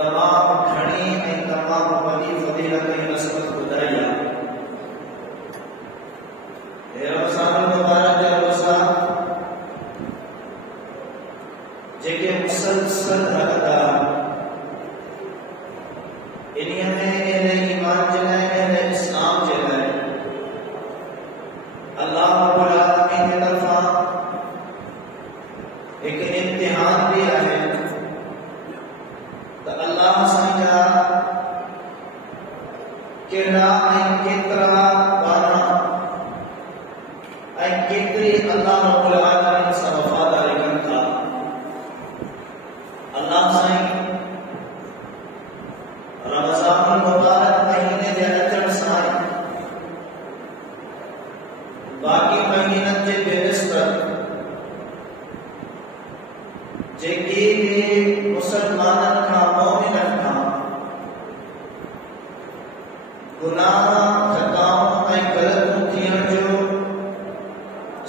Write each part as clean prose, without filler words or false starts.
तमाम घणी ऐं तमाम वॾी फज़ीलत ऐं नस्बत ॿुधाई आहे। रमज़ान मुबारक जा रोज़ा जेके मुसलसल हलंदा इन्हीअ में अहले ईमान जे लाइ अहले इस्लाम जे लाइ अल्लाह रब्बुल आलमीन जी तरफ़ां हिकु इम्तिहान बि आहे त अल्लाह असांजा कहिड़ा ऐं केतिरा वारा ऐं केतिरी अल्लाह रब्बुल आलमीन सां वफ़ादारी कनि था। अल्लाह साईं रमज़ान मुबारक महीने जे अचण सां बाक़ी महीननि जे बेनिस्बत जेकी बि मुसलमाननि खां मोमिननि खां गुनाह खताऊं ऐं ग़लतियूं थियण जो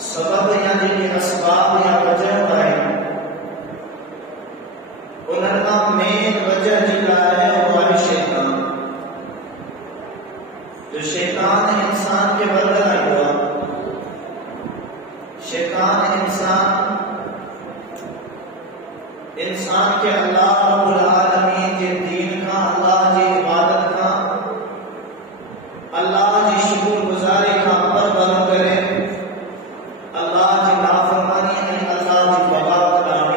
सबब या जेके असबाब या वजह आहे उन्हनि मां मेन वजह जेका आहे उहा आहे शैतान। जो शैतान इंसान खे वरगाईंदो आहे। शैतान इंसान के अल्लाह रब्बुल आलमीन जे दीन का, अल्लाह जी इबादत का, अल्लाह जी शुक्रगुजारी का परवरो करे, अल्लाह जी नाफरमानी ऐं अल्लाह जी बग़ावत ॾांहुं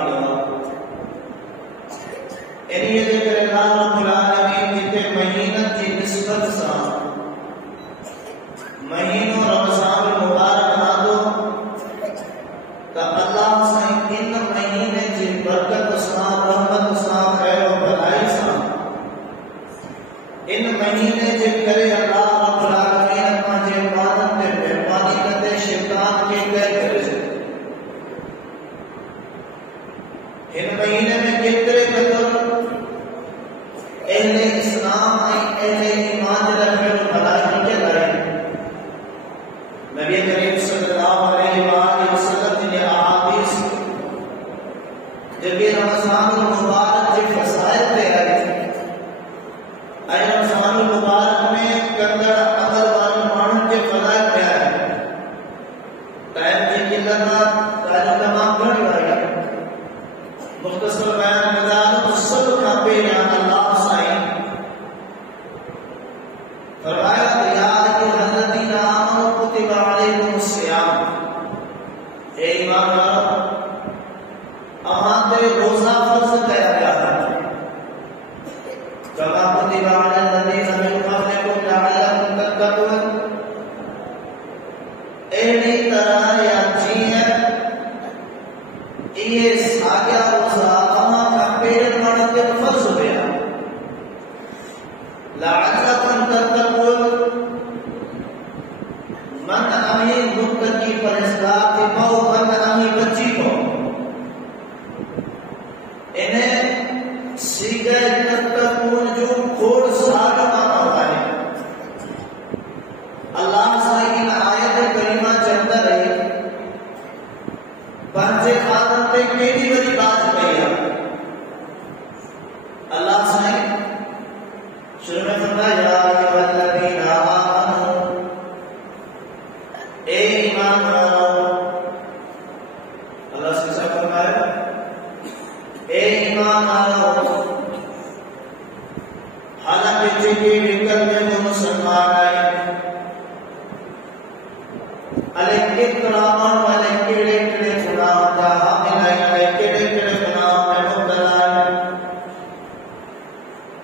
इन्हीअ जे करे अल्लाह रब्बुल आलमीन जिते महीननि जी निस्बत सां महीनो रमज़ान मुबारक आंदो त अल्लाह साईं इन महीने जी बरकत सां, रहमत सां, ख़ैर भलाई सां इन महीने जे करे अल्लाह रब्बुल आलमीन पंहिंजे माननि ते महिरबानी कंदे शैतान खे कैद करे छॾियो। हिन महीने में केतिरे क़दर अहले इस्लाम ऐं अहले ईमान जे लाइ ख़ैर भलाई कयल आहे। नबी करीम सल्लल्लाहु अलैहि वसल्लम जी अहादीस जेके रमज़ान मुबारक जे फ़ज़ाइल ते आहे ऐं रमज़ान मुबारक में कंदड़ अमल वारनि माण्हुनि जे फ़ज़ाइल ते आहे। टाइम जी क़िलत आहे, ॻाल्हियूं तमामु घणियूं आहिनि। मुख़्तसर बयान ॿुधायां त सभ खां पहिरियां अल्लाह साईं फरमाया या अय्युहल्लज़ीना आमनू कुतिबा अलैकुमुस सियाम, हे ईमान वारो अव्हां ते रोज़ा फ़र्ज़ कया विया आहिनि। कमा कुतिबा अलल्लज़ीना मिन क़ब्लिकुम लअल्लकुम तत्तक़ून, अहिड़ी तरह या जीअं इहे साॻिया रोज़ा अव्हां खां पहिरियनि माण्हुनि ते फ़र्ज़ हुया। लअल्लकुम तत्तक़ून मन अमी मुत्तकी परहेज़गार थी पओ, मन अमी बची पओ। इन्हें सीगे तत्तक़ून जो खोड़ साग माना आहे। अल्लाह साईं इन आयत करीमा जे अंदर पंहिंजे आदम ते केॾी वॾी ॻाल्हि कई आहे। अल्लाह साईं शुरू में फरमाया या अय्युहल्लज़ीना आमनू, ए ईमान वारो। अल्लाह से क्या फरमाया? ए ईमान वारो। हालांकि जेके निकलने में मुसलमान आए अले केतिरा माण्हू अले कहिड़े कहिड़े गुनाह जा हामिल आहिनि, अले कहिड़े कहिड़े गुनाह में मुब्तला आहिनि।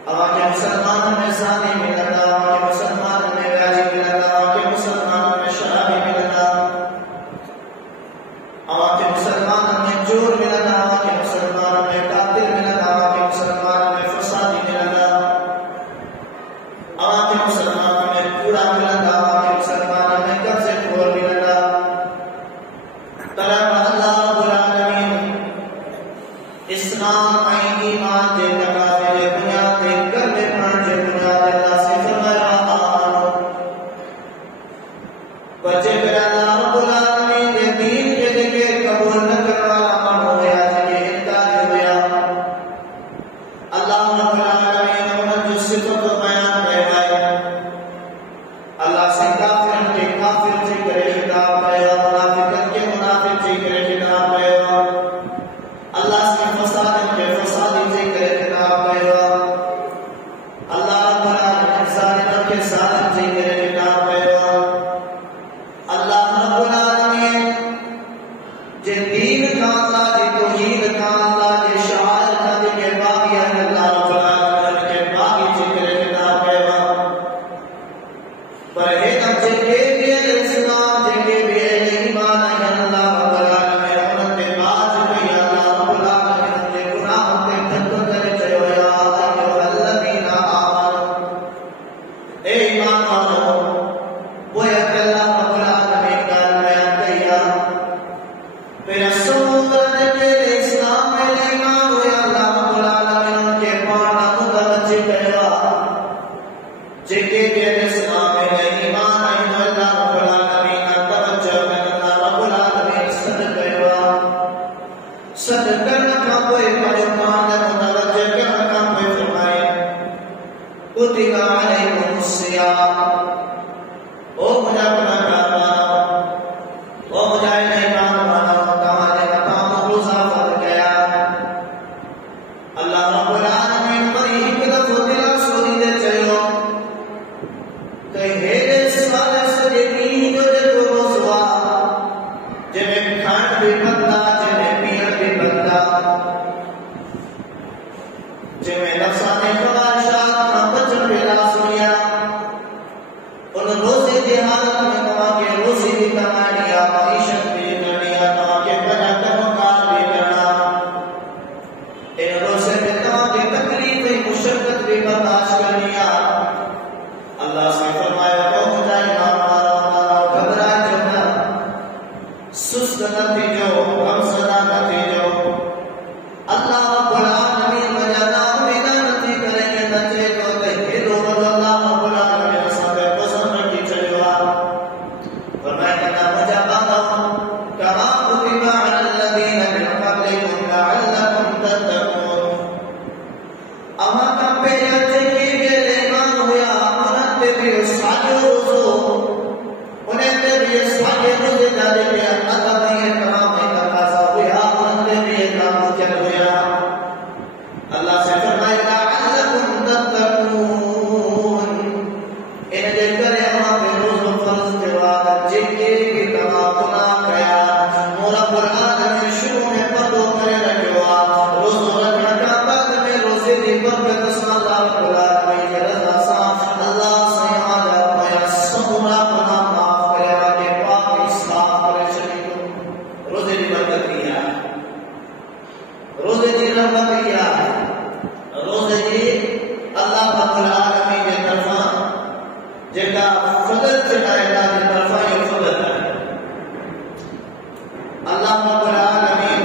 अव्हांखे मुसलमान में सानी मिलंदा, अव्हांखे मुसलमान में व्याजी मिलंदा, अव्हांखे मुसलमान में शराबी मिलंदा, अव्हांखे मुसलमान में चोर मिलंदा, अव्हांखे मुसलमान में कातिल मिलंदा, अव्हांखे मुसलमान में फसादी मिलंदा, अव्हांखे मुसलमान में कूड़ा मिलंदा, अव्हांखे मुसलमान में कब्ज़ेखोर मिलंदा। तॾहिं अल्लाह रब्बुल आलमीन इस्लाम ऐं ईमान जे तक़ाज़े जे बुनियाद ते घर निर्माण जे बुनियाद ते अल्लाह से फरमाया आमनो। पर जेकर अल्लाह रब्बुल आलमीन जे दीन खे जेके क़बूल न करण वारा माण्हू हुया, जेके इनकार हुया, अल्लाह रब्बुल से फसाद के फसादी जिक्र किताब पैवा अल्लाह रब्बुल आलमीन जालिम के जालिम जिक्र किताब पैवा अल्लाह रब्बुल आलमीन जे दीन का अल्लाह जे तौहीद का अल्लाह जे शहादत का के बाकी है अल्लाह रब्बुल आलमीन के बाकी जिक्र किताब पैवा पर है तब जे के भी इस्लाम जे के भी ईमान है अल्लाह रब्बुल आलमीन उनके बाज भी अल्लाह रब्बुल आलमीन के गुनाह पे तक करे चयो या अय्युहल्लज़ीना आमनू ए ईमान वालों वो या अल्लाह रब्बुल आलमीन का बयान किया फिर समुद्र के इस्लाम में ईमान हुआ अल्लाह रब्बुल आलमीन के पाना मुतवज्जि करवा जेके के इस्लाम में ईमान है अल्लाह रब्बुल आलमीन का तवज्जो में अल्लाह रब्बुल आलमीन सदका का कोई मजमान मुतवज्जि का कोई फरमाए कुतिबा अलैकुमुस सियाम ओ मुजाहिद ओ मुजाहिद ईमान वाला तुम्हारे मकाम रोजा फर्ज गया अल्लाह रब्बुल आलमीन पर एक दफा दिल सोनी दे चलो कई हेरे साले से नी जो रोजवा जिन्हें खान भी बंदा जिन्हें पीण भी बंदा जिन्हें नफसानी ख्वाहिशात का बचन भी सुनिया उन रोजे की हालत में तुम्हारे रोजी की कमानिया मईशत भी करनिया तुम्हारे बना कमकार भी करना इन रोजे में तुम्हारी तकलीफ मुशक्कत भी बर्दाश्त करनिया अल्लाह से फरमाया ओ मुजाहिद घबरा जाना सुस्त नतीजो गमज़दा नतीजो अल्लाह रब्बुल आलमीन मजाना उम्मीदा नती करेंगे नचे तो कहे दो अल्लाह रब्बुल आलमीन सब पसंद की चलवा फरमाया ना मुजाबादा कमा कुतिबा अलल्लज़ीना मिन क़ब्लिकुम लअल्लकुम तत्तक़ून अमा का पे याते के ईमान हुआ उनते भी साजो रोजो उनते भी साजे रोजे जाने के अल्लाह का ये तमाम का खासा हुआ उनते भी काम चल हुआ अल्लाह से फरमाया लअल्लकुम तत्तक़ून इन दे करे अमा पे रोज फर्ज के बाद जिनके की तमाम गुनाह किया रब्बुल आलमीन शुरू में पर्दो करे रखवा रोज रखना का बाद में रोजे की बरकत से अल्लाह रब्बुल आलमीन के रजा सा अल्लाह से आजा पाया सबरा गुनाह माफ करे के पाक इस्लाम करे चली रोजे की बरकत किया रोजे की रहमत किया रोजे की अल्लाह रब्बुल आलमीन के तरफा जेका फजल से आएगा के तरफा ये फजल है अल्लाह रब्बुल आलमीन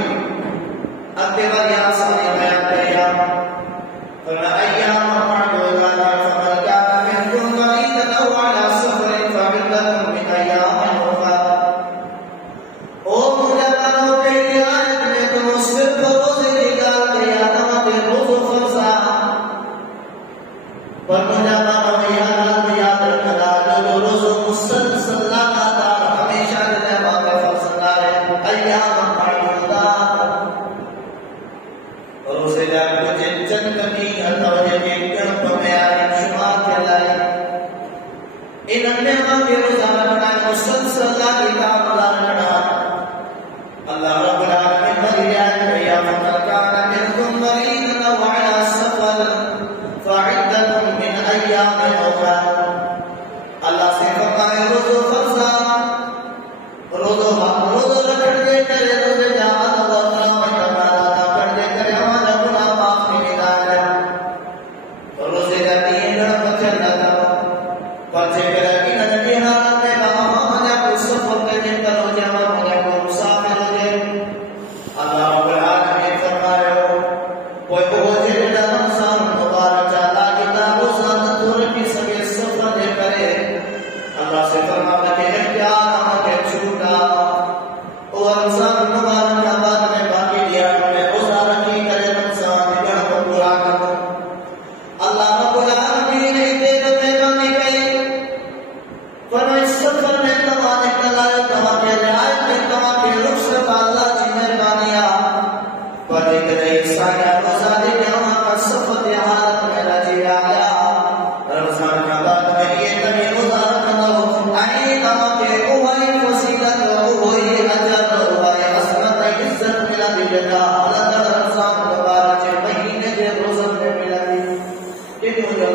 अगले बार यहाँ सामने बयान करेगा फअय्याम मअदूदात फमन कान मिनकुम मरीदन अव अला सफरिन फइद्दतुम मिन अय्यामिन उखर ओ मुजाहिदों के आयत में तुम सिर्फ रोजे निकाल दिया तुम्हारे रोज़ो फर्जा पर मुजाहिदों में याद रखना जो रोज़ो मुसलसल लगातार हमेशा जनाब पे फर्जा है अय्याम मअदूदात रोजे का कुछ चंद की अतवजे के कर्म में आए शुमार के लाई इनमें के रोजा रखना मुसलसल किताब रखना अल्लाह रब्बुल आलमीन बयान किया फमन कान मिनकुम मरीदन अव अला सफर फइद्दतुम मिन अय्यामिन उखर अल्लाह से फरमाया रोज़ो फर्जा रोज़ो रखने के करे रोजे जान अल्लाह तआला करने करे हमारा गुनाह माफ नहीं दाया रोजे का दिन बचन लगा बचे करे इन नदी हालत में बाबा मजा को सफर के दिन का रोजे हमारा मजा को मुसाफिर हो जाए अल्लाह रब्बुल आलमीन जॾहिं साॻिया रोज़ा ॾिना त सफ़र जी हालत में रहिजी आया रमज़ान खां बाद में इहे कॾहिं रोज़ा रखंदव ऐं तव्हांखे उहा ई फज़ीलत उहो ई अजर उहा ई असरत ऐं इज़त मिलंदी जेका हलंदड़ रमज़ान मुबारक जे महीने जे रोज़नि में मिलंदी। केॾो वॾो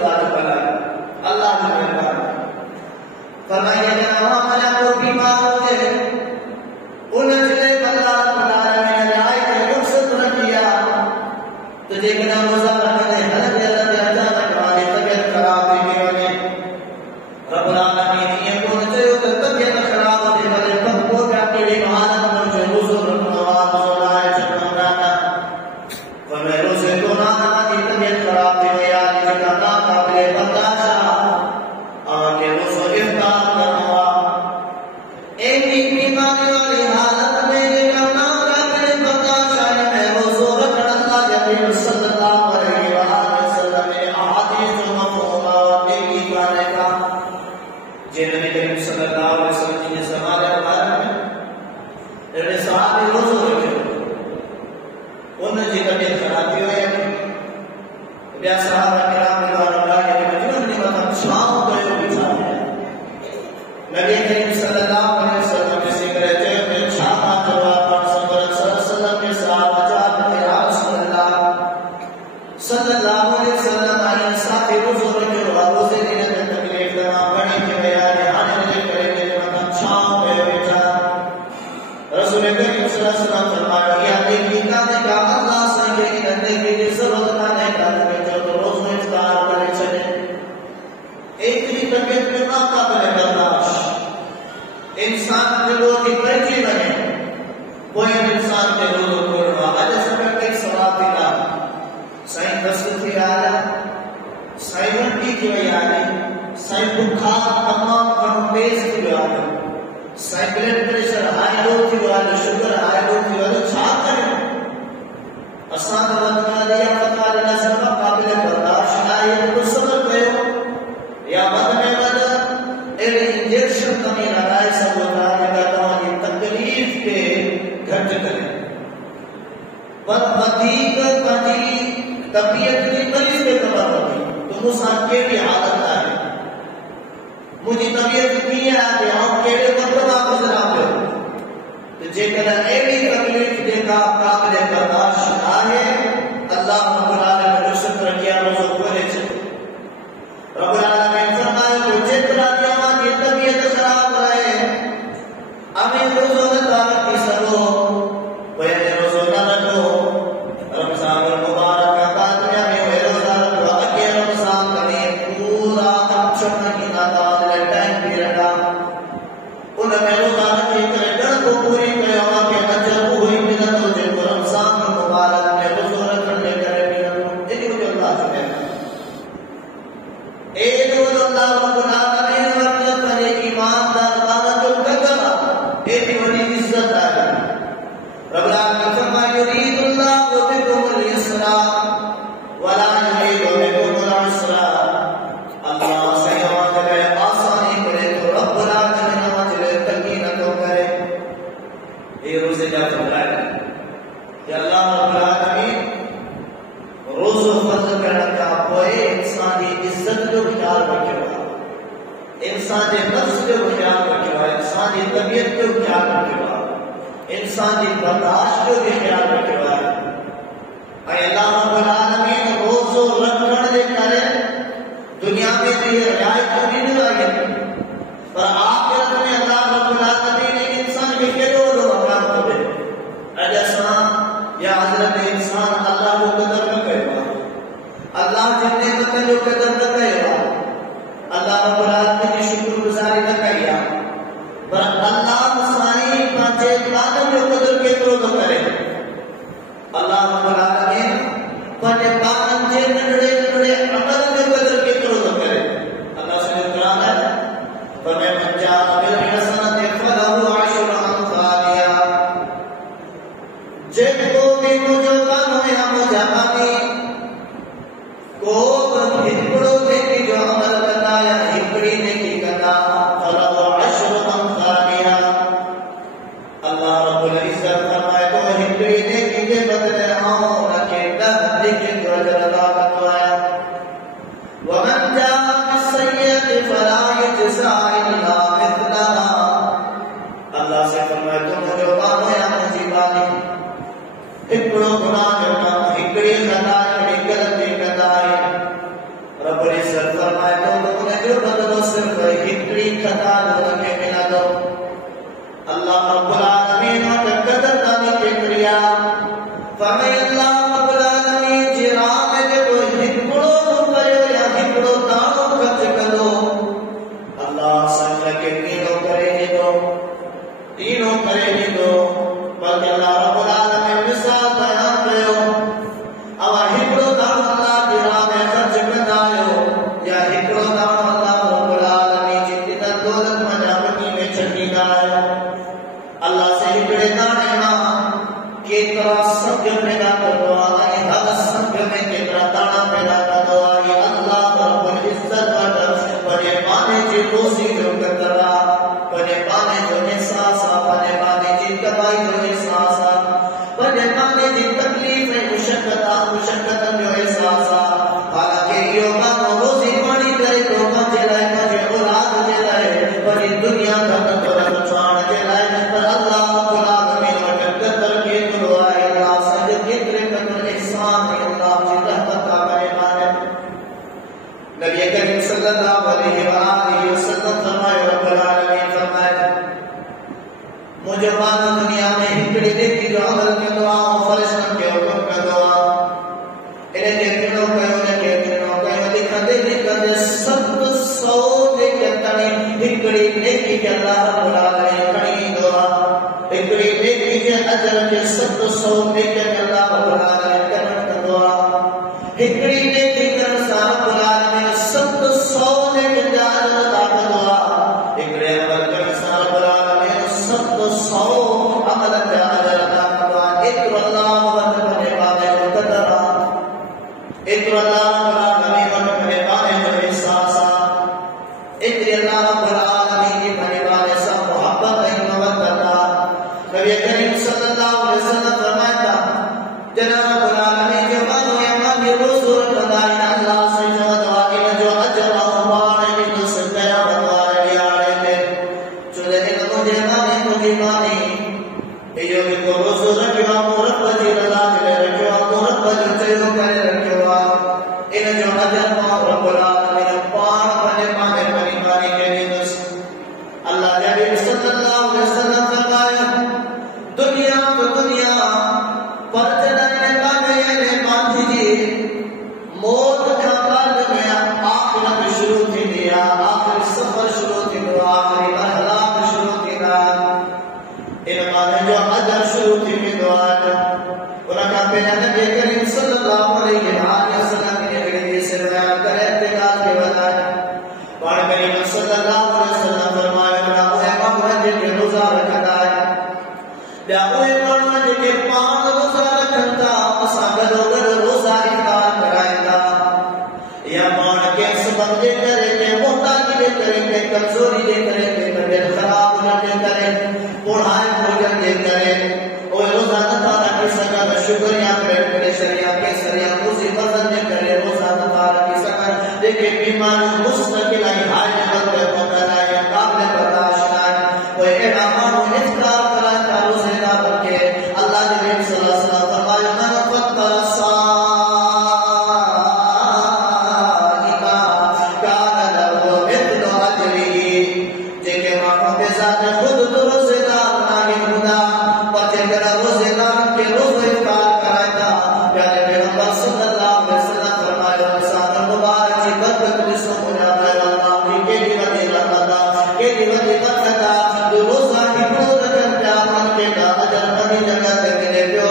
अल्लाह जी महिरबानी फरमाइए जना वहाँ को बीमार हुजे उन जिले अल्लाह ताला ने राय के रुखसत न किया तो जेकॾहिं रोज़ा रखंदे हलंदे हलंदे अचानक वारी तबियत ख़राब थी वञे रब्बुल आलमीन ईअं कोन चयो त तबियत ख़राब थी वञे पर पोइ पिया कहिड़ी हालत में हुजे रोज़ो रखणो आहे रोज़ो लाहे छॾणो न पर रोज़े को न तव्हांजी तबियत ख़राब थी वई आहे जेका नाक़ाबिले बर्दाश्त आहे रोज़ो इफ़्तार करनो आहे एॾी बीमारी वारी हालत में जेका नाक़ाबिले बर्दाश्त आहे में रोज़ो रखण अल्लाह जे हबीब सल्लल्लाहु अलैहि वसल्लम ने अहादीस जो मफ़हूम आहे ॿी कान्हे का जे नबी करीम सल्लल्लाहु अलैहि वसल्लम जे ज़माने में अहिड़े सहाबी रोज़ो रखियो उन जी तबियत ख़राब थी वई ॿिया सहाबा किराम छांव कयो बीठा नबी करीम सल्लल्लाहु अलैहि वसल्लम जे सिगरे चयो त छा था चओ पाण सल्लल्लाहु अलैहि वसल्लम के सहाबा चयो या रसूलल्लाह सल्लल्लाहु अलैहि वसल्लम आए साथी रोज़ो रखियो रोज़े ॾींहं ते तकलीफ़ तमामु घणी थी वई आहे हाणे हुनजे करे जे मथां छांव कयो बीठा रसूल करीम सल्लल्लाहु अलैहि वसल्लम फरमायो इहा नेकी कान्हे का अल्लाह असांखे इन नेकी जी ज़रूरत कान्हे का जो तो रोज़ो इफ़्तार करे छॾे एतरी तबियत में नाक़ाबिले बर्दाश्त इंसान जो रोज़ी पइजी वञे पोइ इंसान खे रोज़ो तोड़णो आहे अॼु असां कई सवाल थी था साईं बस थी आया साईं उल्टी थी वई आहे साईं बुखार तमामु घणो तेज़ थी वियो आहे साईं ब्लड प्रेशर हाई लो थी वियो आहे शुगर हाई लो थी वियो आहे छा कयूं असां त वधि या फतवा ॾिनासीं नाक़ाबिले बर्दाश्त आहे त सब्र कयो या वध में वध अहिड़ी इंजेक्शन तव्हां लॻाए सघो था जेका तव्हांजी तकलीफ़ खे घटि करे पर वधीक पंहिंजी तबियत जी मरीज़ खे ख़बर पवंदी त मूंसां कहिड़ी हालत आहे मुंहिंजी तबियत कीअं आहे ऐं कहिड़े वक़्त मां गुज़रां पियो त जेकॾहिं अहिड़ी तकलीफ़ जेका क़ाबिले बर्दाश्त आहे अल्लाह रब्बुल आलमीन रुख़सत रखी आहे रोज़ो खोले छॾियो रब्बुल आलमीन फरमायो जेतिरा तव्हांजी तबियत ख़राब रहे अमीर रोज़ो नथा रखी सघो पोइ रोज़ो न रखो रमज़ान मुबारक का दुनिया में हुए रोज़ा रखो अॻे रमज़ान कॾहिं पूरा 6 महीना बाद टाइम पीरियड आहे उन में रोज़ा रखी करे ॾण को पूरी कयो आहे अजर उहो ई मिलंदो जेको रमज़ान मुबारक में रोज़ो रखण जे करे मिलंदो एॾी वॾी अल्लाह जो नेमत एॾो अल्लाह रब्बुल आलमीन वटि पंहिंजे ईमानदार माण्हुनि जो कदर आहे एॾी वॾी इज़त आहे रब्बुल आलमीन फरमायो युरीदुल्लाहु बिकुमुल युस्रा वला युरीदु बिकुमुल उसरा अल्लाह तव्हांजे लाइ आसानी करे थो रब्बुल आलमीन तव्हांजे लाइ तंगी नथो करे हे रोज़े जा फज़ाइल कि अल्लाह रब्बुल आलमीन रोज़ो फर्ज़ करण खां पोइ इंसान जी इज़त जो ख्याल रखियो आहे इंसान जे नफ़्स जो ख्याल रखियो आहे इंसान जी तबियत जो ख्याल रखियो आहे इंसान जी बर्दाश्त जो भी ख्याल रखियो आहे ऐं अल्लाह रब्बुल आलमीन रोज़ो रखण जे करे दुनिया में भी रियायत ॾिनियूं आहिनि पर आख़िरत में अल्लाह रब्बुल आलमीन इंसान खे केॾो वॾो मक़ाम थो ॾे अॼु असां या हज़रत इंसान अल्लाह जो क़दर न कयो आहे अल्लाह जी नेमत जो क़दर न कयो आहे अल्लाह रब्बुल आलमीन जी शुक्रगुज़ारी न कई आहे पर अल्लाह साईं पंहिंजे पान जो क़दर केतिरो थो करे अल्लाह रब्बुल आलमीन पंहिंजे पान जे नंढड़े नंढड़े अमल जो क़दर केतिरो थो करे अल्लाह इन्हें केतनो कयो लिखंदे सत सौ दे केतने हिकड़ी नेकी के अल्लाह रब्बुल आलमीन खणी दुआ हिकड़ी नेकी के अजर के 700 नेकी के अल्लाह रब्बुल आलमीन करन दुआ हिकड़ी नेकी कर सा रब्बुल आलमीन 700 नेकी के अजर अता दुआ हिकड़े अमल कर सा रब्बुल आलमीन 700 अमल के अजर अता दुआ एक अल्लाह वत बने बाबे मुकद्दरा एक अल्लाह रब्बुल आलमीन बने बाबे जो एहसास एक अल्लाह रब्बुल आलमीन की बने बाबे सा मोहब्बत है मवद्दत नबी करीम सल्लल्लाहु अलैहि वसल्लम फरमाया जनाब रब्बुल आलमीन के बानो यमान ये रोज़ रदाई अल्लाह से जो दुआ की जो अजर अल्लाह ने तो सदया बनवा लिया थे चले इन मुझे माने ये को रोज़ रखवा रब जी रजा ले रखवा रब जी चलो करे रखवा इन जो अजर रब्बुल आलमीन पान बने माने परिवारी के लिए अल्लाह नबी सल्लल्लाहु अलैहि वसल्लम फरमाया दुनिया पर जनाने बाबे ने बांधी जी मौत का बाद में आखिरत शुरू थी दिया आखिरी सफर शुरू थी तो आखिरी मरहला शुरू थी ना इन माने जो अजर शुरू थी दुआ उनका पेना नबी करीम सल्लल्लाहु अलैहि वसल्लम ने गरीबी से बयान करे इत्तेकाल के बताया बाण करीम सल्लल्लाहु अलैहि वसल्लम फरमाया ना ओए मामूद के रोजा रखता है या ओए मामूद के पांच रोजा रखता असागदोगर रोजा इफ्तार कराएगा या मान के सबब दे करे के मोहताजी दे करे के कमजोरी दे करे के तबीयत खराब न दे करे बुढ़ाए भोजन दे करे ओए रोजा तारा की सजा का शुक्रिया करे शरिया के शरिया मुसीबत दे करे रोजा तारा की सजा देखे बीमार मुस्तकिल हाय बदले होता है काबिल बर्दाश्त है ओए एड़ा मानो इफ्तार करा चालू से ना रखे अल्लाह ने नबी सल्लल्लाहु अलैहि वसल्लम फरमाया मन फतर साइमा कान lahu मिथलु अजरिही जेके मानो के साथ खुद तो रोजेदार नहीं होता पर जेकर रोजेदार के रोज इफ्तार कराता प्यारे पैगंबर सल्लल्लाहु अलैहि वसल्लम फरमाया सादर मुबारक की बरकत जिसको मुझे अल्लाह के दिवदी रहता के दिवदी बरकता जो रोजा की पूरा करता मन के का अजर बनी जगह पे मिले जो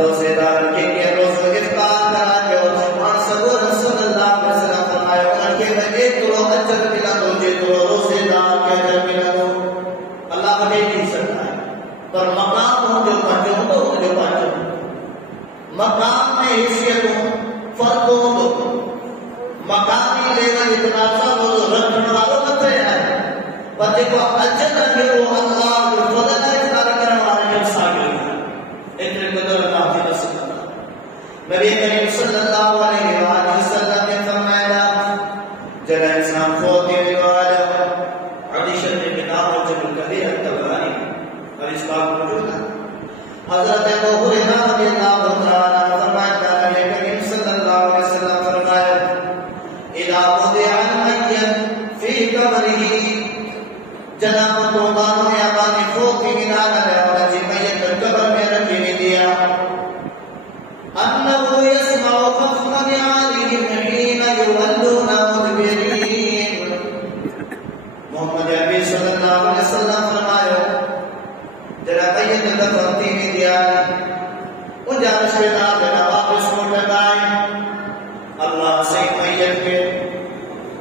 रोजेदार के रोज इफ्तार करा जो मान सबो रसूलुल्लाह सल्लल्लाहु अलैहि वसल्लम फरमाया उनके में एक तो अजर मिला दो जे तो रोजेदार के अजर मिला दो अल्लाह ने नहीं सकता पर मकाम हो जो पांचों मकाम में हिस्से को फर्क हो मकामी लेवल इतना सब रखने वालों मत है पर देखो अजर है वो अल्लाह के फजल है इतना करने वाले के साबित इतने बदल काफी नसीब नबी करीम सल्लल्लाहु अलैहि वसल्लम ने फरमाया जरा इंसान को देने वाला हदीस में किताब जो कभी अल-तबरानी और इस बात मौजूद है हजरत अबू हुरैरा रज़ियल्लाहु तआला फरमाया नबी करीम सल्लल्लाहु अलैहि वसल्लम फरमाया इला वदिअ अल-मय्यत फी कब्रिही जनाब को बानो या बानी खो की किनारा है और जी मय्यत कब्र में रखने दिया अन्नहु यस्माउ खफ्फन यालिहिम हीना युवल्लूना मुदबिरीन मोहम्मद अरबी सल्लल्लाहु अलैहि वसल्लम फरमाया जरा मय्यत कब्र में दिया उन जान से ना देना वापस मोड़ आए अल्लाह से मय्यत के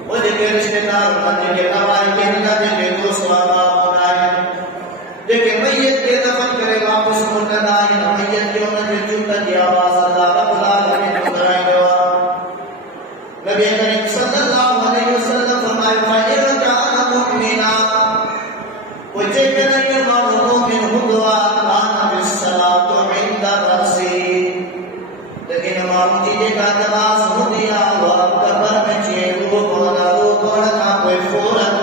वो जिनके रिश्तेदार बनने के नवाई के नबी के दोस्त बनाए लेकिन मय्यत के दफन करे वापस मुर्दा आए मय्यत के उन्होंने जूता की आवाज अल्लाह रब्बुल आलमीन ने सुनाई दवा नबी करीम सल्लल्लाहु अलैहि वसल्लम फरमाया फाइल काना मुमिना वो जेकर के मोमिन हुआ काना बिस्सलातु इंदा रसी लेकिन मामूदी के का नमाज हो दिया वो कब्र में चेलो बोला वो का कोई फौरन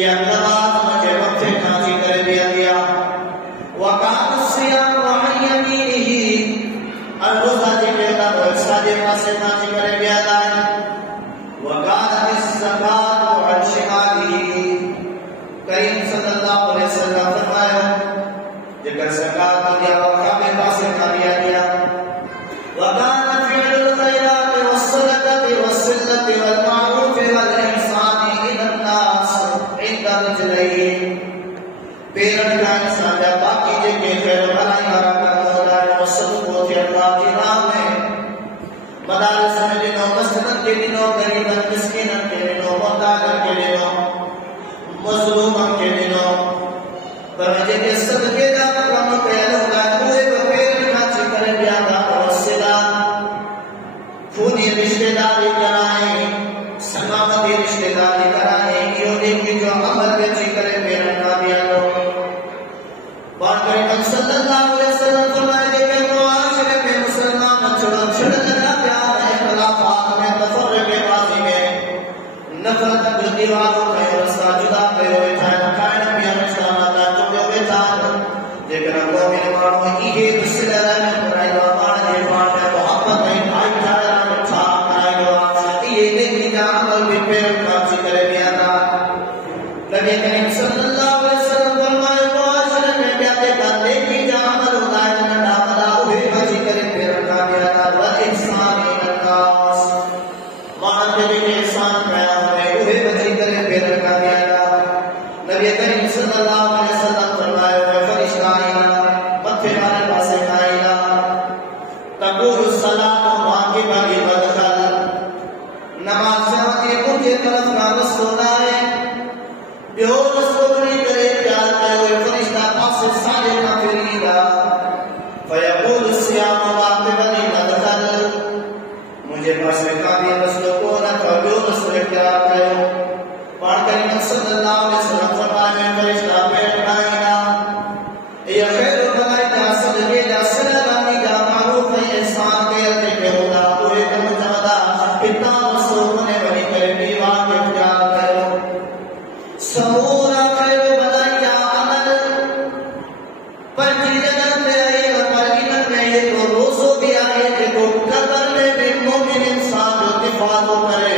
या नमाज मुझे वक्त नाजी कर दिया वकान सियाम वयमीनिही रोजा के का सादे पासे नाजी कर दिया वकान इस्सकात व शिमालिही करीम सल्लल्लाहु अलैहि वसल्लम फरमाया जेकर ज़कात दिया वका में पासे का दिया वकान फिल मदारस में ॾिनो, मस्जिदनि खे ॾिनो, ग़रीबनि मिस्कीननि खे ॾिनो, मोहताजनि खे ॾिनो, मज़लूमनि खे ॾिनो। पर जेके सदके जा कम कयल हूंदा उहे बि पेर खां अची करे ॿिया था वसिला खूनी रिश्तेदारी कराए, सगावती रिश्तेदारी कराए, इहो नेकी जो अमल बि अची करे पेरनि खां ॿिया थो। पाक करीम सल्लल्लाहु अलैहि वसल्लम फरमाए जेके मुआशरे में मुसलमान छड़ लगा पिया है, इख्तिलाफात में, तफर्रुक़बाज़ी में, नफ़रत जो दीवारों में रस्ता जुदा कयो वेठा आहिनि, खाइण पीअण रिश्ता नाता टुटियो वेठा आहिनि। जेकर मोमिन माण्हू इहे सिले रहनि कराईंदो आहे, पाण जे पाण में मोहबत ऐं भाईचारा मिठा कराईंदो आहे, इहे नेकी जा अमल बि पेरनि खां अची करे ॿिया था। नबी करीम सल्लल्लाहु अलैहि वसल्लम फरमायो मुआशरे में ॿिया जेका नेकी जा अमल हूंदा आहिनि नंढा वॾा उहे बि अची करे पेरनि खां ॿिया था। वल इंसान इल्लास, माण्हुनि ते जेके इंसान कया उहे बि अची करे पेरनि खां ॿिया था। नबी करीम सल्लल्लाहु अलैहि वसल्लम फरमायो फरिश्ता ईंदा मथे वारे पासे खां ईंदा, तक़ूलु सलात वाक़िबा बिल-मदखल, नमाज़ चवंदी मुंहिंजे तरफ़ खां रस्तो न आहे, ॿियो रस्तो वञी करे प्यार कयो। फरिश्ता पासे साॼे खां फिरी ईंदा, फयक़ूलु सियाम वाक़िबा बिल-मदखल, मुंहिंजे पासे खां बि रस्तो कोन अथव, ॿियो रस्तो प्यार कयो। पाण करीम सल्लल्लाहु अलैहि वसल्लम फरमाया फरिश्ता पेर खां ईंदा, इहा ख़ैर भलाई जा सदके जा सिलगानी जा मारूफ़ ऐं ihसान कयल जेके हूंदा उहे कम चवंदा, हितां रस्तो वञे वञी करे दीवार खे प्यार कयो। समूरा ख़ैर भलाई जा अमल पंहिंजी जॻह ते आहे, पर इन्हनि में हिकिड़ो रोज़ो बि आहे जेको क़बर में बि मोमिन इंसान जो दिफ़ा थो करे।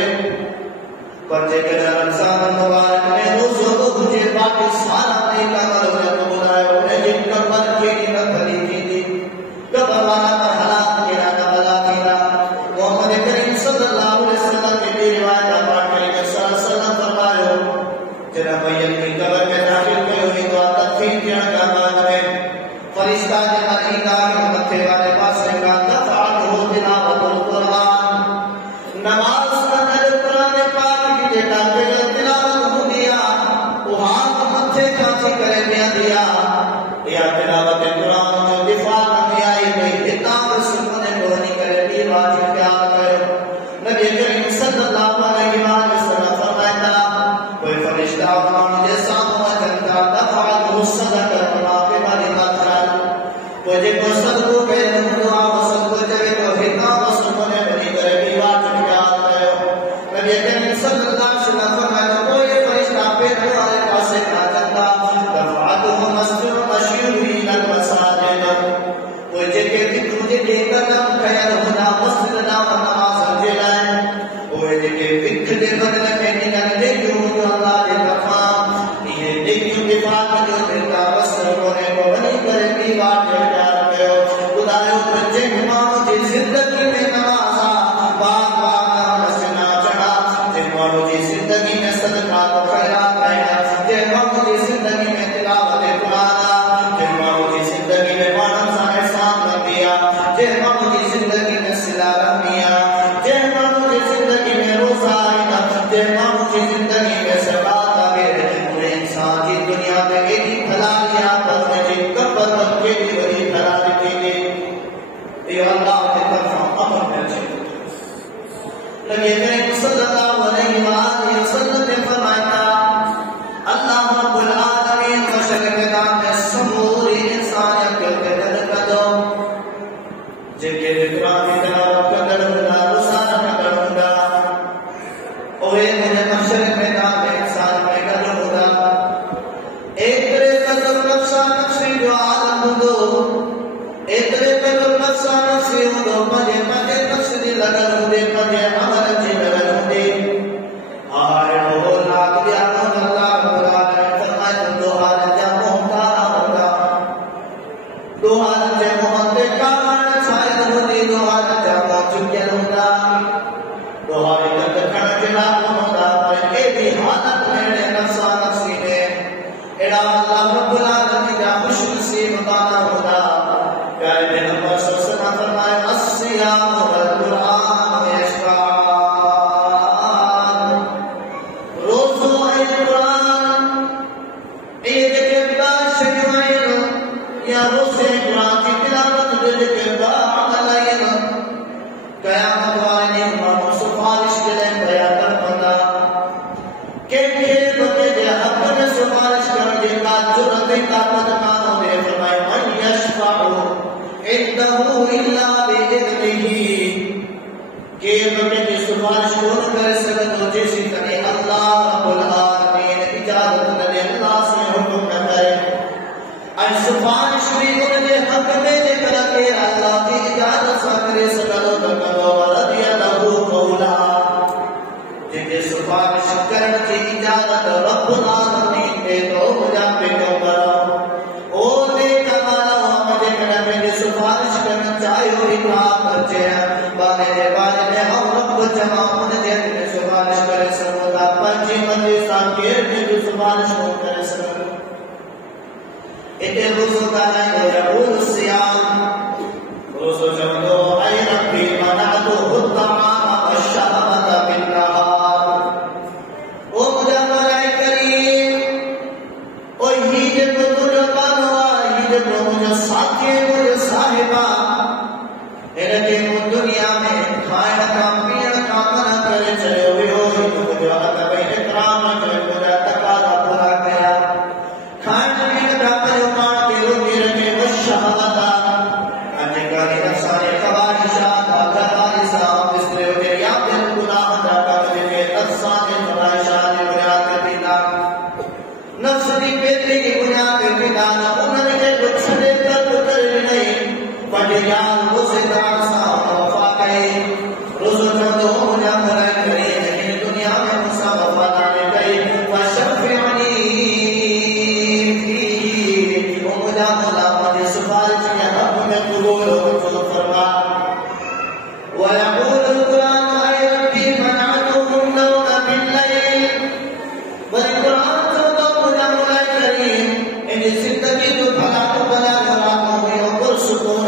पर जेकॾहिं रमज़ान मुबारक में रोज़ो बि हुजे, बाक़ी सारा नेक अमल हुनखे ॿुधायो, उनजी क़बर केॾी न भरी थींदी, क़बर वारा त हालात कहिड़ा न भला थींदा। मोहम्मद करीम सल्लल्लाहु अलैहि वसल्लम जी ॿी रिवायत आहे, पाक करीम सल्लल्लाहु अलैहि वसल्लम फरमायो जॾहिं मय्यत खे क़बर में दाख़िल कयो वेंदो आहे, तदफ़ीन थियण खां बाद में फरिश्ता जेका ईंदा आहिनि मथे वारे पासे खां तफ़अलु तिलावतुल क़ुरआन, नमाज़ कंदड़ क़ुरान पाक जी जेका तिलावत हूंदी आहे उहा मथे खां अची करे बीहंदी आहे। इहा तिलावत क़ुरान जो दिफ़ा कंदी आहे भई हितां बि सुम्हने वञी करे ॿी बात प्यार कयो। नबी करीम सल्लल्लाहु अलैहि वसल्लम फरमाईंदा कोई फरिश्ता माण्हू जे साम्हूं अचनि था, तफ़अलु सदक़त वाक़िबा बिल-मदखल, कोई जेको सदको कयल हूंदो आहे उहो सदको चवे थो हितां बि सुम्हने वञी करे ॿी बात प्यार कयो। नबी करीम सल्लल्लाहु अलैहि वसल्लम फरमायो कोई फरिश्ता पेट वारे पासे खां कंदा, तफ़अलु मस्जिद मशीर इलल मसाजिद, कोई जेके विक्र जेके कदम कयल हूंदा मस्जिद ॾांहुं नमाज़ जे लाइ, उहे जेके विक्र जे बदले में ॾिनल नेकियूं हूंदियूं अल्लाह जे तरफ़ां, इहे नेकियूं दिफ़ा कजो जेका वसर कोन्हे को वञी करे ॿी बात प्यार कयो। ॿुधायो त जंहिं माण्हू जी ज़िंदगी में नमाज़ आहे, बाग बाग मस्जिद न अचणा, जंहिं माण्हू जी ज़िंदगी में सदक़ात ख़ैरात आहिनि, जंहिं माण्हू जी ज़िंदगी में तिलावत क़ुरान आहे, जंहिं माण्हू जी ज़िंदगी में माण्हुनि सां ihसान रखी आहे, जंहिं माण्हू जी ज़िंदगी में सिला रहमी आहे, जंहिं माण्हू जी ज़िंदगी में रोज़ा आहिनि, जंहिं माण्हू जी ज़िंदगी में ज़कात आहे, उन इंसान जी दुनिया में एॾी भलाई आहे पर उनजी क़बर में केॾी वॾी भलाई थींदी। इहो अल्लाह जे तरफ़ां अमर में अचे थो। नबी करीम सल्लल्लाहु अलैहि वसल्लम ने फरमाया अल्लाह रब्बुल आलमीन मशरिक़ मैदान में समूरी इंसानियत खे गॾु कंदो, जेके क़ुरान जी तिलावत कंदड़ हूंदा, रोज़ाना कंदड़ हूंदा, उहे मुंहिंजे मशरिक़ मैदान में इंसान में गॾु हूंदा। एतिरे क़दुरु नफ़्सा नफ़्सी जो आलम हूंदो, एतिरे क़दुरु नफ़्सा नफ़्सी हूंदो, पंहिंजे नफ़्स जी लॻल हूंदी, पंहिंजे अमल जी लॻल हूंदी। हाणे उहो लाख ॿिया अल्लाह रब्बुल आलमीन फरमाए थो दोहारनि जा मोहताज हूंदा, दोहारनि जे मुंहं ते कावड़ छायल हूंदी, दोहारनि जा मुंहं चुकियल हूंदा, दोहारे गंद खण जे लाइ हूंदा, पर एॾी हालत में अहिड़े नफ़्सा नफ़्सी में अहिड़ा अल्लाह रब्बुल आलमीन जा ख़ुशनसीब माण्हू हूंदा। प्यारे पैगंबर सल्लल्लाहु अलैहि वसल्लम फरमाया अस्सियाम वल क़ुरान के बंदे की सुभाष को न कर सकते जैसी तरह अल्लाह रब्बुल आलमीन इजाजत न दे अल्लाह से हुक्म न करे और सुभाष भी उनके हक में लेकर के अल्लाह की इजाजत से करे सकलो तो करो रदिया लहू कौला जिसे सुभाष करने की इजाजत रब्बुल आलमीन दे तो मुझे पे करो ओ दे कमाला मुझे कना में सुभाष करना चाहिए इतना बच्चे बाने बाने में हम रब जमा मुझे दे सुभाष करे सदा पंजी मंदिर साके दे सुभाष करे सदा इते रोज़ का नहीं हो रोज़ सियाम रोज़ जमलो ऐ रब्बी मनातो हुत्तमा अशहमत बिन नहार ओ मुझे मलाए करीम ओ ही जे तो तुझे पानवा ही जे तो मुझे साथी मुझे साहिबा इनके दुनिया में खाना का पीना का मना करे चले हुए हो मुझे अल्लाह का इकराम करे मुझे तकादा पूरा किया खाने पीने का परिमाण के लोग रखे वशहमता अनेकानी नफ्सानी ख्वाहिशात अगराइसात इसलिए वे याद गुनाह अदा करने के नफ्सानी ख्वाहिशात बुनियाद पे पिता नफ्स की पेटली की बुनियाद पे पिता उन्होंने कुछ देकर उतर नहीं फटियान उसे दासा वफा करे रोज़ जो मुझे मरा करे लेकिन दुनिया में मुसा वफा दाने गई फशफिनी ओ मुझे मौला मुझे सुभाष के हक में कबूल हो फरमा वयक़ूल कुरान ऐ रब्बी मनातुहुम लौना बिल्लैल वल कुरान तो मुझे मौला करीम इन जिंदगी तो भला तो भला हो और सुकून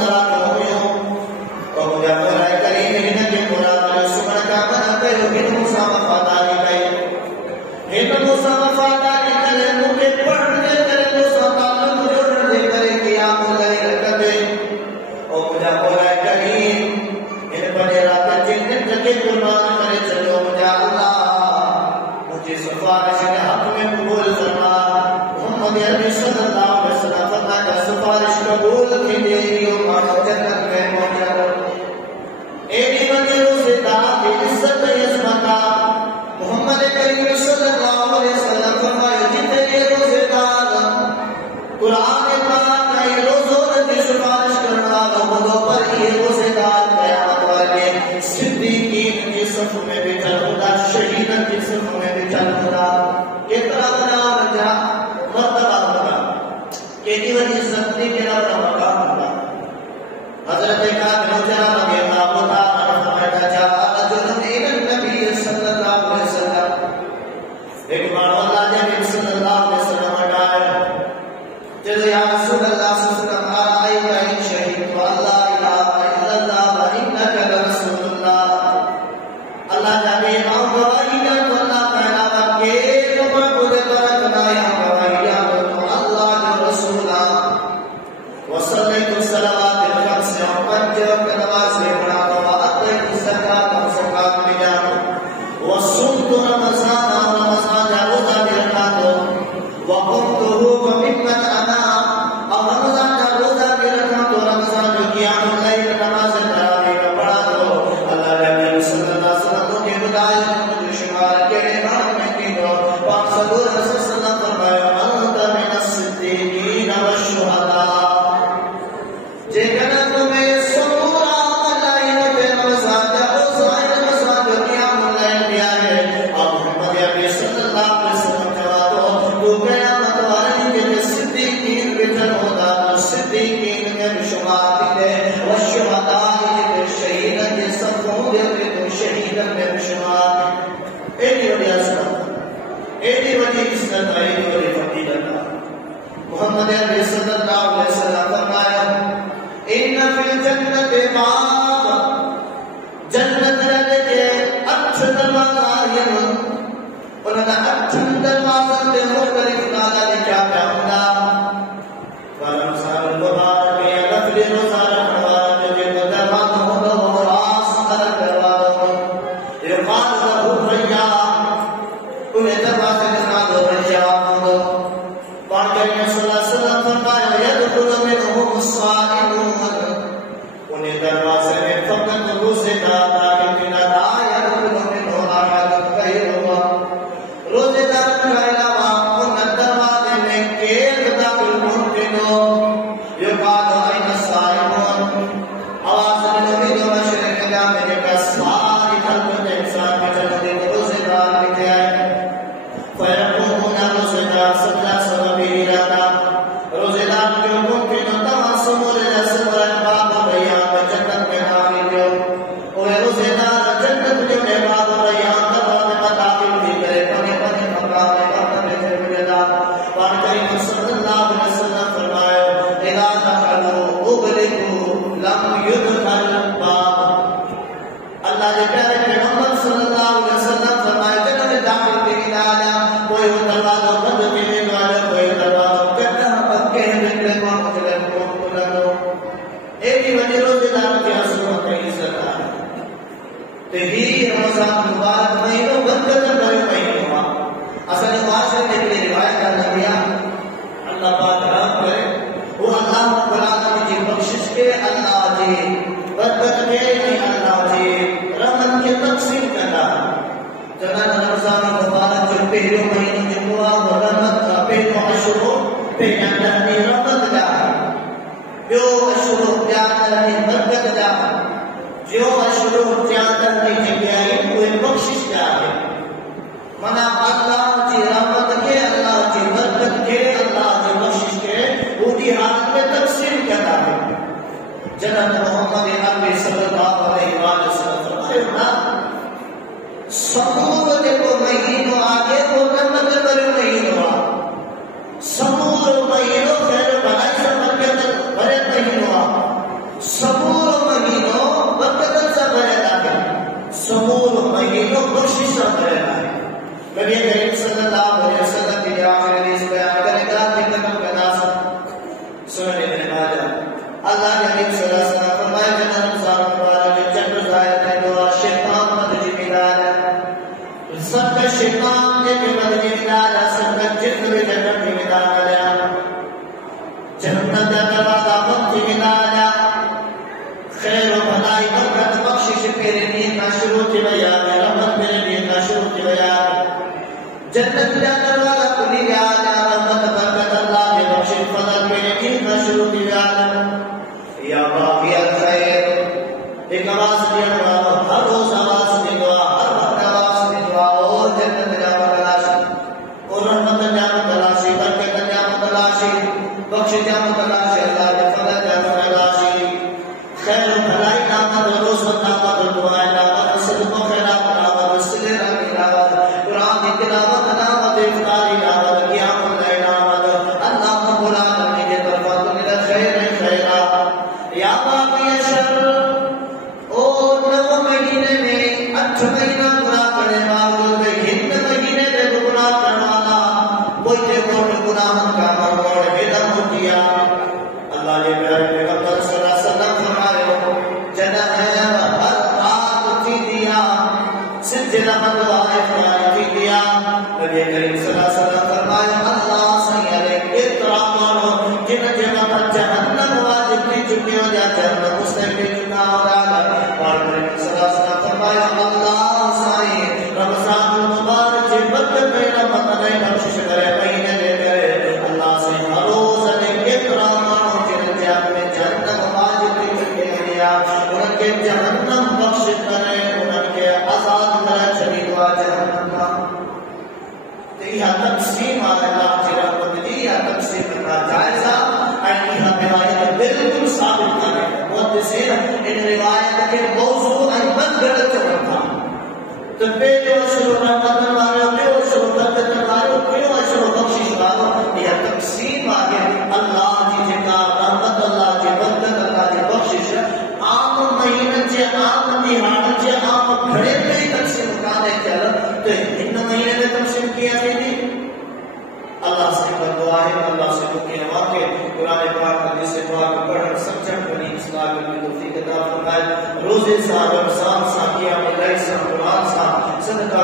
उन्हें दरवाजे में फकत घुसे दादा तो ही रमजान मुबारक महीनो बरकत भरे महीनो असल वास्ते में भी रिवायत कर दिया अल्लाह पाक रहम करे वो अल्लाह रब्बुल आलमीन की बख्शिश के अल्लाह जी बरकत के अल्लाह जी रहमत के तकसीम करना जना रमजान मुबारक जो पहले महीनो जो हुआ वो रहमत का पहला अशुरू पे अंदर रहमत का जो अशुरू के अंदर बरकत का जो अशुरू के अंदर जगह कोई बख्शिश का है मना अल्लाह की रहमत के अल्लाह की बरकत के अल्लाह की बख्शिश के पूरी हालत में तकसीम करना है जन्नत मोहम्मद अरबी सल्लल्लाहु अलैहि वसल्लम फरमाया समूह देखो महीनो आगे तो रहमत भरे महीनो समूह महीनो फिर भलाई से बरकत भरे महीनो समूह महीनो बरकत से भरे लागे समूह महीनो बख्शिश से भरे लागे नबी करीम सल्लल्लाहु अलैहि वसल्लम की आखिरी हदीस बयान करेगा जिक्र करना सुनने में माजा अल्लाह के नबी सल्लल्लाहु अलैहि वसल्लम फरमाया जन्नत रमजान मुबारक में चंद्र जाहिर है जो शैतान मत जिमिदार है सबका शैतान के मत जिमिदार है सबका जिन्न भी जन्नत जिमिदार है जन्नत का दरवाजा मत जिमिदार है खैर व भलाई बरकत बख्शिश तेरे लिए का शुरू की वजह रहमत मेरे लिए का शुरू की वजह जन्नत का दरवाजा खुली गया रहमत बरकत अल्लाह के बख्शिश फजल मेरे लिए का शुरू की वजह या बाकी खैर एक आवाज दिया हर रोज आवाज दिया हर वक्त आवाज दिया और जन्नत का तलाश और रहमत का तलाश बरकत का तलाश बख्शिश का तलाश अल्लाह के फजल का तलाश खैर भलाई नामत रोज नामत दुआ नामत सदका खैरात नामत सिले नामत कुरान की तिलावत नामत इफ्तारी नामत क़यामुल लैल नामत अल्लाह रब्बुल आलमीन के तरफ से खैर खैरा या बाकी शर ओ नव महीने में 8 महीना पूरा करने बावजूद हिंद महीने में गुनाह करने वाला कोई के कोई गुनाह का मरोड़ बेदम हो गया अल्लाह के प्यारे पैगंबर सल्लल्लाहु अलैहि वसल्लम फरमाए जन्नत है हर रात की दिया सिलसिला मदवाए फराई दिया नबी करीम सल्लल्लाहु अलैहि वसल्लम फरमाए अल्लाह सैयद के तरामानो जिन जगह जहन्नम वाजिब की चुकी हो जाता है उससे भी चुका हो रहा है और करीम सल्लल्लाहु अलैहि वसल्लम फरमाए अल्लाह सैयद रमजान मुबारक के बरकत में रहमत ने बख्शिश करे महीने दे करे अल्लाह से हर रोज के तरामानो जिन जगह जहन्नम वाजिब की चुकी हो गया उनके जहन्नम बख्शिश करे उनके आजाद करे चली दुआ जहन्नम का यह तकसीम अल्लाह की रहमत दी या तकसीम का जायजा यह रिवायत बिल्कुल साबित करे मुहद्दिसीन इन रिवायत के मौजू अहमद गलत रखा तो पहले शुरू रहमत वाले पहले शुरू बरकत वाले पहले शुरू बख्शिश वाले यह तकसीम आगे अल्लाह की जितना रहमत अल्लाह की बरकत अल्लाह की बख्शिश आम महीने से आम दिहाड़ से आम घड़े में तकसीम करने चल तो इन महीने में तकसीम किया थी अल्लाह से दुआ है अल्लाह से दुआ के कुरान पाक हदीस से दुआ को पढ़ समझ बनी इस्लाम में तौफीक अता फरमाए रोजे सा रमजान सा कियाम लैल सा कुरान सा सदका